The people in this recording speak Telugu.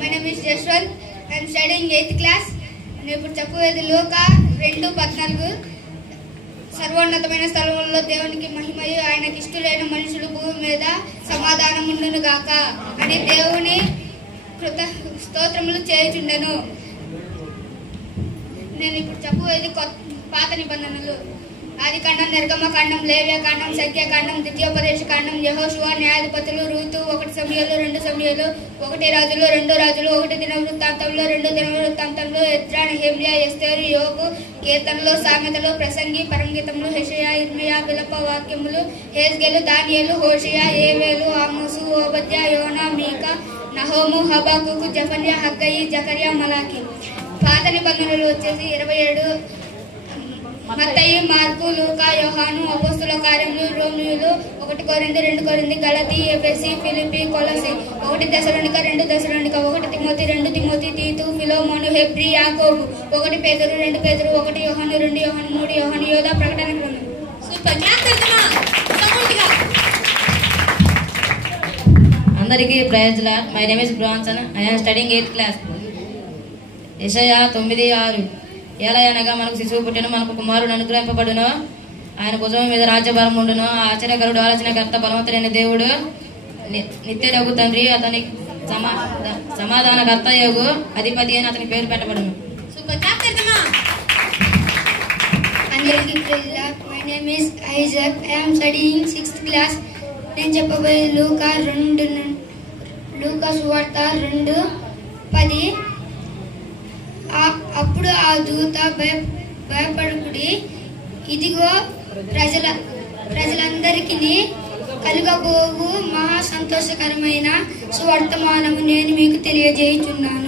My name is Jashwant. I am studying 8th class. నేను ఇప్పుడు చెప్పేది లూకా 2:14. సర్వోన్నతమైన స్థలంలో దేవునికి మహిమయు ఆయనకి ఇష్టలైన మనుషులు భూమి మీద సమాధానం ఉండును గాక అని దేవుని స్తోత్రములు చేయుచుండెను. నేను ఇప్పుడు చెప్పేది పాత నిబంధనలు. ఆదికాండం, నిర్గమకాండం, లేవ్యకాండం, సంఖ్యాకాండం, ద్వితీయోపదేశకాండం, యెహోషువ, న్యాయాధిపతులు, రూతు, 1 సమూయేలు, 2 సమూయేలు, 1 రాజులు, 2 రాజులు, 1 దినవృత్తాంతంలో, 2 దినవృత్తాంతంలో, ఎజ్రా, నెహెమ్యా, ఎస్తేరు, యోబు, కీర్తనలు, సామెతలు, ప్రసంగి, పరంగితములు, యెషయా, ఇర్మీయా, విలప వాక్యములు, హెజ్కేలు, దానియేలు, హోషేయ, ఏవేలు, ఆమోసు, ఓబద్యా, యోనా, మీకా, నహోము, హబక్కూకు, జెఫన్యా, హగ్గయి, జకర్యా, మలాకి. పాత నిబంధనలు వచ్చేసి 27. మత్తయి, మార్కు, లూకా, యోహాను, అపోస్తుల కార్యములు, రోమియోలు, 1 కొరింథీ, 2 కొరింథీ, గలతీ, ఎఫెసీ, ఫిలిప్పీ, కొలసీ, 1 దెసలోనిక, 2 దెసలోనిక, 1 తిమోతి, 2 తిమోతి, తీతు, ఫిలోమోను, హెబ్రీ, యాకోబు, 1 పేతురు, 2 పేతురు, 1 యోహాను, 2 యోహాను, 3 యోహాను, యోధా, ప్రకటన గ్రంథం. సూపర్. అందరికీ praise Lord. My name is Branson. I am studying 8th class. యెషయా 9:6. ఎలా అనగా మనకు శిశువు పుట్టెను, మనకు కుమారుడు అనుగ్రహింపబడును, ఆయన భుజం మీద రాజ్యభారం ఉండును. ఆశ్చర్యకరుడు, ఆలోచనకర్త, బలవంతుడైన దేవుడు, నిత్యుడగు తండ్రి, అతని సమాధానకర్త యోగు అధిపతి అని అతని పేరు పెట్టబడును. అందరికీ praise Lord. My name is Isaac. I am studying 6th class. నేను చెప్పబోయే లూకా సువార్త 2:10. అప్పుడు ఆ దూత భయపడుకుడి, ఇదిగో ప్రజలందరికీ కలుగబోవు మహా సంతోషకరమైన సువర్తమానము నేను మీకు తెలియజేయుచున్నాను.